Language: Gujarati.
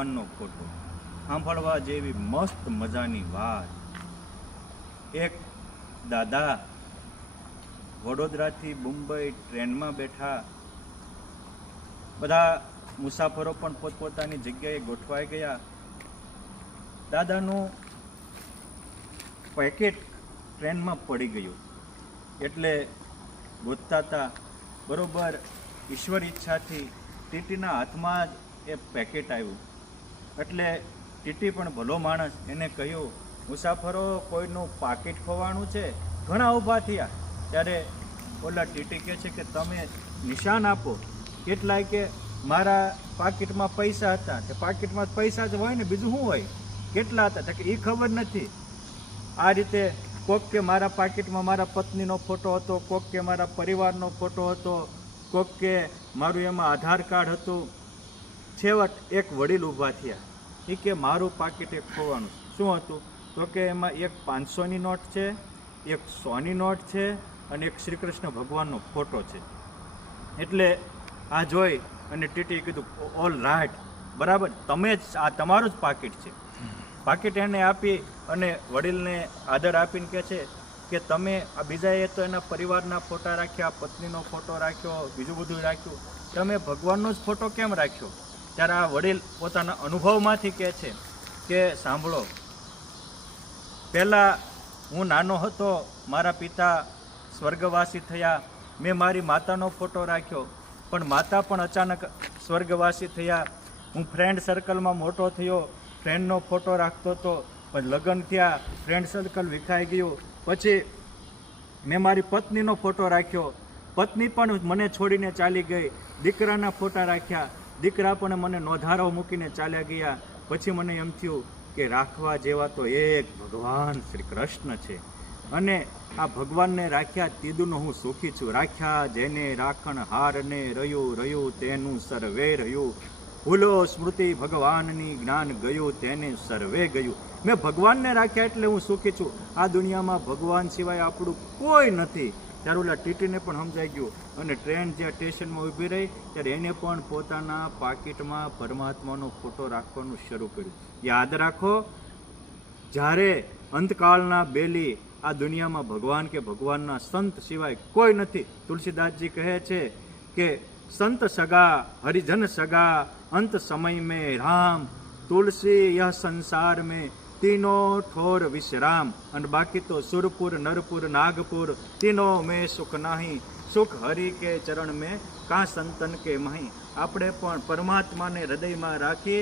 ભગવાનનો ફોટો. સાંભળવા જેવી મસ્ત મજાની વાત. એક દાદા વડોદરાથી મુંબઈ ટ્રેનમાં બેઠા. બધા મુસાફરો પણ પોતપોતાની જગ્યાએ ગોઠવાઈ ગયા. દાદાનું પેકેટ ટ્રેનમાં પડી ગયું એટલે ગોતતા હતા. બરોબર ઈશ્વર ઈચ્છાથી ટીટીના હાથમાં જ એ પેકેટ આવ્યું. એટલે ટીટી પણ ભલો માણસ, એને કહ્યું, મુસાફરો કોઈનું પાકીટ ખોવાનું છે. ઘણા ઊભા થયા. ત્યારે ઓલા ટીટી કહે છે કે તમે નિશાન આપો. કેટલાય કે મારા પાકીટમાં પૈસા હતા. કે પાકીટમાં પૈસા જ હોય ને, બીજું શું હોય? કેટલા હતા? કે એ ખબર નથી. આ રીતે કોક કે મારા પાકીટમાં મારા પત્નીનો ફોટો હતો, કોક કે મારા પરિવારનો ફોટો હતો, કોક કે મારું એમાં આધાર કાર્ડ હતું. છેવટ એક વડીલ ઊભા થયા. એ કે મારું પાકીટ એક ખોવાનું. શું હતું? તો કે એમાં એક 500ની નોટ છે, એક 100ની નોટ છે અને એક શ્રી કૃષ્ણ ભગવાનનો ફોટો છે. એટલે આ જોઈ અને ટીટી કીધું, ઓલ રાઈટ, બરાબર, તમે જ, આ તમારું જ પાકીટ છે. પાકીટ એને આપી અને વડીલને આદર આપીને કહે છે કે તમે આ બીજાએ તો એના પરિવારના ફોટા રાખ્યા, પત્નીનો ફોટો રાખ્યો, બીજું બધું રાખ્યું, તમે ભગવાનનો જ ફોટો કેમ રાખ્યો? ત્યારે આ વડીલ પોતાના અનુભવમાંથી કહે છે કે સાંભળો, પહેલાં હું નાનો હતો, મારા પિતા સ્વર્ગવાસી થયા, મેં મારી માતાનો ફોટો રાખ્યો, પણ માતા પણ અચાનક સ્વર્ગવાસી થયા. હું ફ્રેન્ડ સર્કલમાં મોટો થયો, ફ્રેન્ડનો ફોટો રાખતો હતો, પણ લગ્ન થયા, ફ્રેન્ડ સર્કલ વિખાઈ ગયું. પછી મેં મારી પત્નીનો ફોટો રાખ્યો, પત્ની પણ મને છોડીને ચાલી ગઈ. દીકરાના ફોટા રાખ્યા, દીકરા પણ મને નોંધારો મૂકીને ચાલ્યા ગયા. પછી મને એમ થયું કે રાખવા જેવા તો એક ભગવાન શ્રી કૃષ્ણ છે, અને આ ભગવાનને રાખ્યા તીદુનો હું સુખી છું. રાખ્યા જેને રાખણ હારને રહ્યું રહ્યું તેનું સર્વે રહ્યું. ભૂલો સ્મૃતિ ભગવાનની જ્ઞાન ગયું તેને સર્વે ગયું. મેં ભગવાનને રાખ્યા એટલે હું સુખી છું. આ દુનિયામાં ભગવાન સિવાય આપણું કોઈ નથી. ત્યારે ઓલા ટીટીને પણ સમજાઈ ગયું. અને ટ્રેન જ્યાં સ્ટેશનમાં ઊભી રહી ત્યારે એને પણ પોતાના પાકીટમાં પરમાત્માનો ફોટો રાખવાનું શરૂ કર્યું. યાદ રાખો, જ્યારે અંતકાળના બેલી આ દુનિયામાં ભગવાન કે ભગવાનના સંત સિવાય કોઈ નથી. તુલસીદાસજી કહે છે કે સંત સગા હરિજન સગા अंत समय में राम तुलसी यह संसार में तीनों ठोर विश्राम. અને બાકી તો સુરપુર નરપુર નાગપુર तीनों में सुख नहीं सुख हरि के चरण में का संतन के मही. આપણે પણ પરમાત્માને હૃદયમાં રાખી